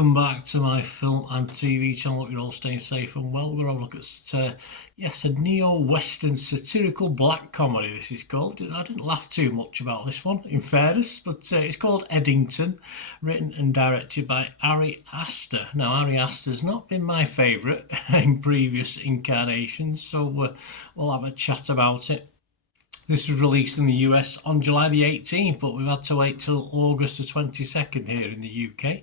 welcome back to my film and TV channel. Hope you're all staying safe and well. We're going to look at, a neo-western satirical black comedy, this is called. I didn't laugh too much about this one, in fairness, but it's called Eddington, written and directed by Aster. Now, Aster's not been my favourite in previous incarnations, so we'll have a chat about it. This was released in the US on July the 18th, but we've had to wait till August the 22nd here in the UK,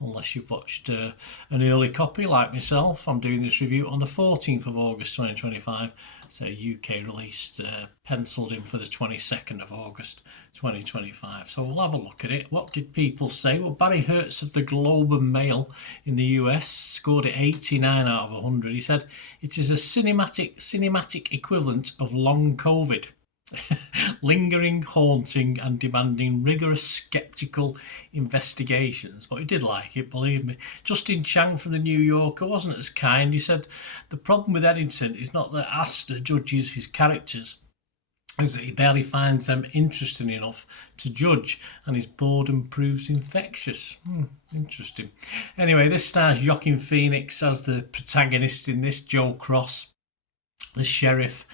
unless you've watched an early copy like myself. I'm doing this review on the 14th of August 2025, so UK released penciled in for the 22nd of August 2025. So we'll have a look at it. What did people say? Well, Barry Hertz of the Globe and Mail in the US scored it 89 out of 100. He said, "It is a cinematic equivalent of long COVID." Lingering, haunting and demanding rigorous skeptical investigations. But he did like it, believe me. Justin Chang from the New Yorker wasn't as kind. He said the problem with Eddington is not that Aster judges his characters, is that he barely finds them interesting enough to judge, and his boredom proves infectious. Interesting. Anyway, this stars Joaquin Phoenix as the protagonist in this, Joe Cross, the sheriff,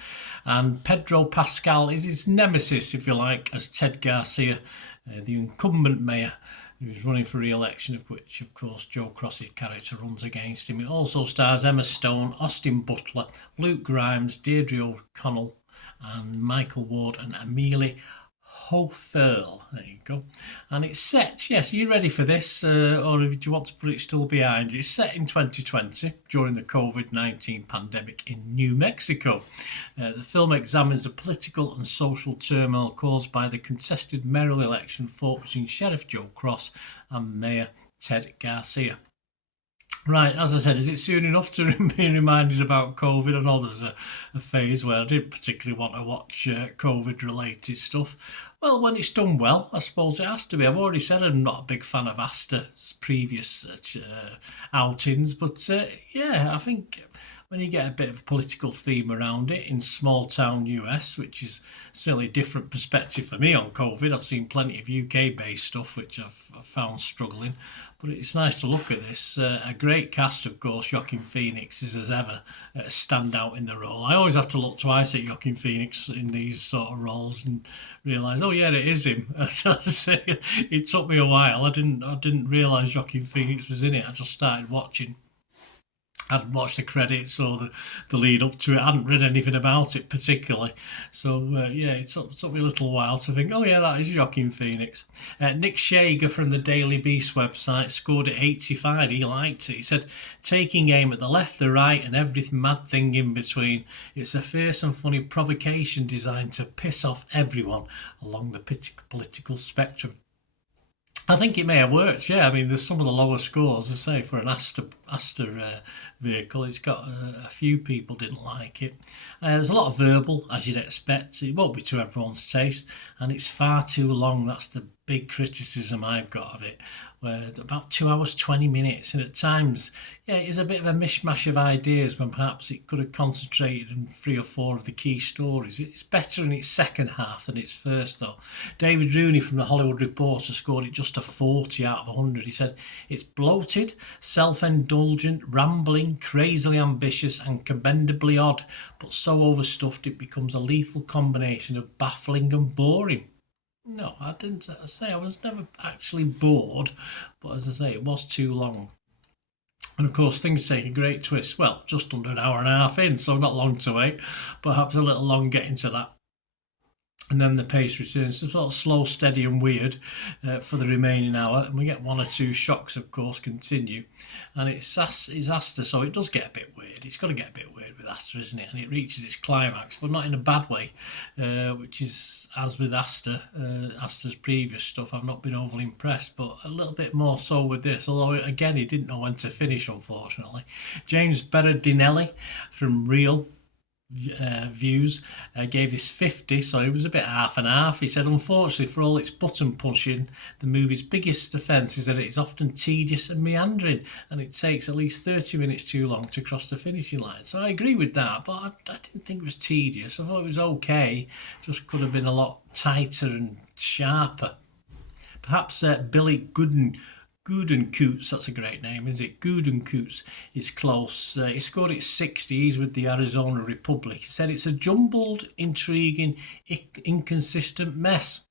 and Pedro Pascal is his nemesis, if you like, as Ted Garcia, the incumbent mayor who's running for re-election, of which, of course, Joe Cross's character runs against him. It also stars Emma Stone, Austin Butler, Luke Grimes, Deirdre O'Connell, and Michael Ward and Amelie Hoferl. There you go. And it's set, yes, are you ready for this? Or do you want to put it still behind you? It's set in 2020 during the COVID-19 pandemic in New Mexico. The film examines the political and social turmoil caused by the contested mayoral election, focusing Sheriff Joe Cross and Mayor Ted Garcia. Right, as I said, is it soon enough to be reminded about COVID? I know there's a phase where I didn't particularly want to watch COVID-related stuff. Well, when it's done well, I suppose it has to be. I've already said I'm not a big fan of Aster's previous outings, but yeah, I think when you get a bit of a political theme around it in small-town US, which is certainly a different perspective for me on COVID. I've seen plenty of UK-based stuff, which I've found struggling. But it's nice to look at this. A great cast, of course. Joaquin Phoenix is, as ever, a standout in the role. I always have to look twice at Joaquin Phoenix in these sort of roles and realise, oh yeah, it is him. It took me a while. I didn't realise Joaquin Phoenix was in it. I just started watching. I hadn't watched the credits or the lead up to it. I hadn't read anything about it particularly. So, yeah, it took me a little while to think, oh, yeah, that is Joaquin Phoenix. Nick Shager from the Daily Beast website scored at 85. He liked it. He said, taking aim at the left, the right, and every mad thing in between. It's a fierce and funny provocation designed to piss off everyone along the political spectrum. I think it may have worked, yeah. I mean, there's some of the lower scores, I say, for an Aster vehicle. It's got a few people didn't like it. There's a lot of verbal, as you'd expect. It won't be to everyone's taste, and it's far too long. That's the big criticism I've got of it. Where about 2 hours, 20 minutes, and at times, yeah, it is a bit of a mishmash of ideas when perhaps it could have concentrated on 3 or 4 of the key stories. It's better in its second half than its first, though. David Rooney from the Hollywood Reporter scored it just a 40 out of 100. He said, it's bloated, self-indulgent, rambling, crazily ambitious and commendably odd, but so overstuffed it becomes a lethal combination of baffling and boring. No, I didn't say I was never actually bored, but as I say, it was too long. And of course, things take a great twist. Well, just under an hour and a half in, so not long to wait. Perhaps a little long getting to that. And then the pace returns to sort of slow, steady and weird for the remaining hour. And we get 1 or 2 shocks, of course, continue. And it's Aster, so it does get a bit weird. It's got to get a bit weird with Aster, isn't it? And it reaches its climax, but not in a bad way, which is, as with Aster's previous stuff, I've not been overly impressed, but a little bit more so with this. Although, again, he didn't know when to finish, unfortunately. James Berardinelli from Real Views gave this 50, so it was a bit half and half. He said, unfortunately, for all its button pushing, the movie's biggest offence is that it's often tedious and meandering, and it takes at least 30 minutes too long to cross the finishing line. So I agree with that, but I didn't think it was tedious. I thought it was okay, just could have been a lot tighter and sharper. Perhaps Billy Goodencoots, that's a great name, isn't it? Goodencoots is close. He scored it 60s with the Arizona Republic. He said it's a jumbled, intriguing, inconsistent mess.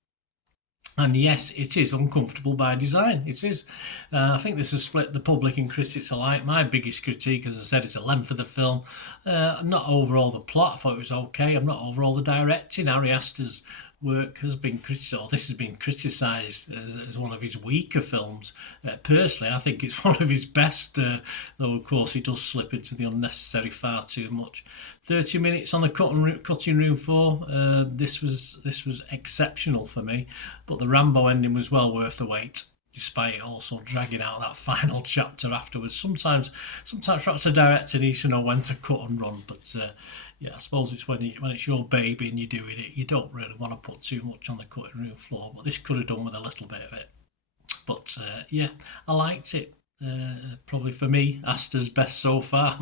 And yes, it is uncomfortable by design. It is. I think this has split the public and critics alike. My biggest critique, as I said, is the length of the film. Not overall the plot. I thought it was okay. I'm not overall the directing. Ari Aster's work has been criticised, or this has been criticised as one of his weaker films. Personally, I think it's one of his best, though of course he does slip into the unnecessary far too much. 30 minutes on the cutting room floor. This was exceptional for me, but the Rambo ending was well worth the wait, despite it also dragging out that final chapter afterwards. Sometimes perhaps a director needs to know when to cut and run, but yeah, I suppose it's when it's your baby and you're doing it, you don't really want to put too much on the cutting room floor, but this could have done with a little bit of it. But yeah, I liked it. Probably for me, Aster's best so far,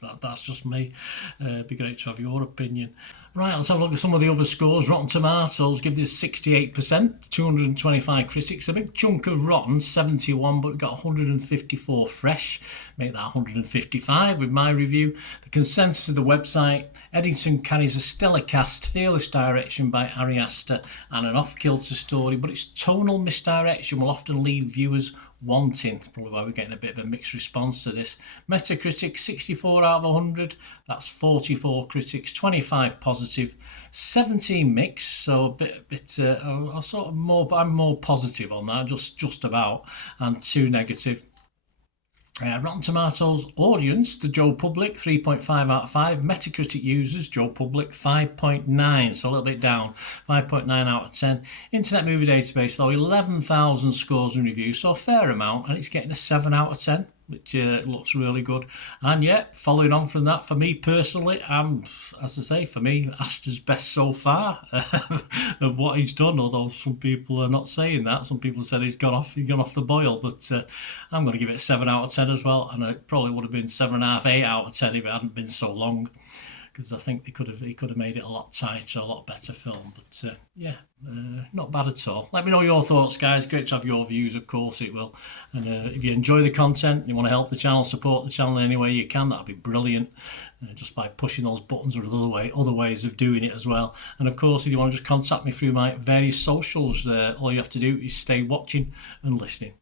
but that's just me. It'd be great to have your opinion. Right, let's have a look at some of the other scores. Rotten Tomatoes give this 68%, 225 critics. A big chunk of Rotten, 71, but it got 154 fresh. Make that 155 with my review. The consensus of the website, Eddington carries a stellar cast, fearless direction by Ari Aster, and an off-kilter story, but its tonal misdirection will often leave viewers wanting. That's probably why we're getting a bit of a mixed response to this. Metacritic 64 out of 100. That's 44 critics, 25 positive, 17 mixed. So I'm more positive on that, just about, and 2 negative. Rotten Tomatoes audience, the Joe Public, 3.5 out of 5. Metacritic users, Joe Public, 5.9, so a little bit down, 5.9 out of 10. Internet Movie Database, though, 11,000 scores and reviews, so a fair amount, and it's getting a 7 out of 10, which looks really good. And yeah, following on from that, for me personally, as I say, for me, Aster's best so far of what he's done, although some people are not saying that. Some people said he's gone off the boil, but I'm going to give it a 7 out of 10 as well, and it probably would have been 7.5, 8 out of 10 if it hadn't been so long, because I think he could have made it a lot tighter, a lot better film. But yeah, not bad at all. Let me know your thoughts, guys. Great to have your views, of course it will. And if you enjoy the content, you want to help the channel, support the channel in any way you can, that'd be brilliant. Just by pushing those buttons or other ways of doing it as well. And of course, if you want to just contact me through my various socials, all you have to do is stay watching and listening.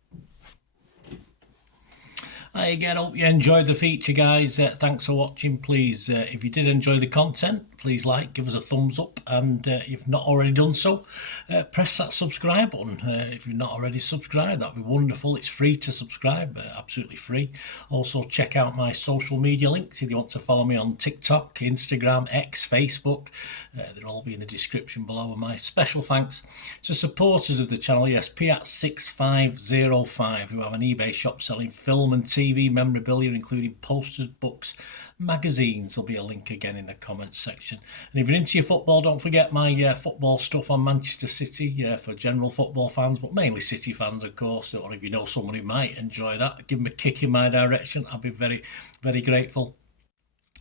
Again, hope you enjoyed the feature, guys. Thanks for watching. Please, if you did enjoy the content, please give us a thumbs up, and if you've not already done so, press that subscribe button. If you're not already subscribed, that'd be wonderful. It's free to subscribe, absolutely free. Also, check out my social media links if you want to follow me on TikTok, Instagram, X, Facebook. They'll all be in the description below. And my special thanks to supporters of the channel, yes, Piat6505, who have an eBay shop selling film and TV memorabilia, including posters, books, magazines. There'll be a link again in the comments section. And if you're into your football, don't forget my football stuff on Manchester City for general football fans, but mainly City fans, of course. Or if you know someone who might enjoy that, give them a kick in my direction. I'll be very, very grateful.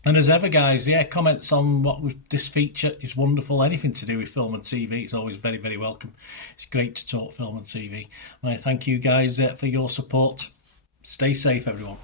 And as ever, guys, comments on this feature is wonderful. Anything to do with film and TV, it's always very, very welcome. It's great to talk film and TV. I thank you guys for your support. Stay safe, everyone.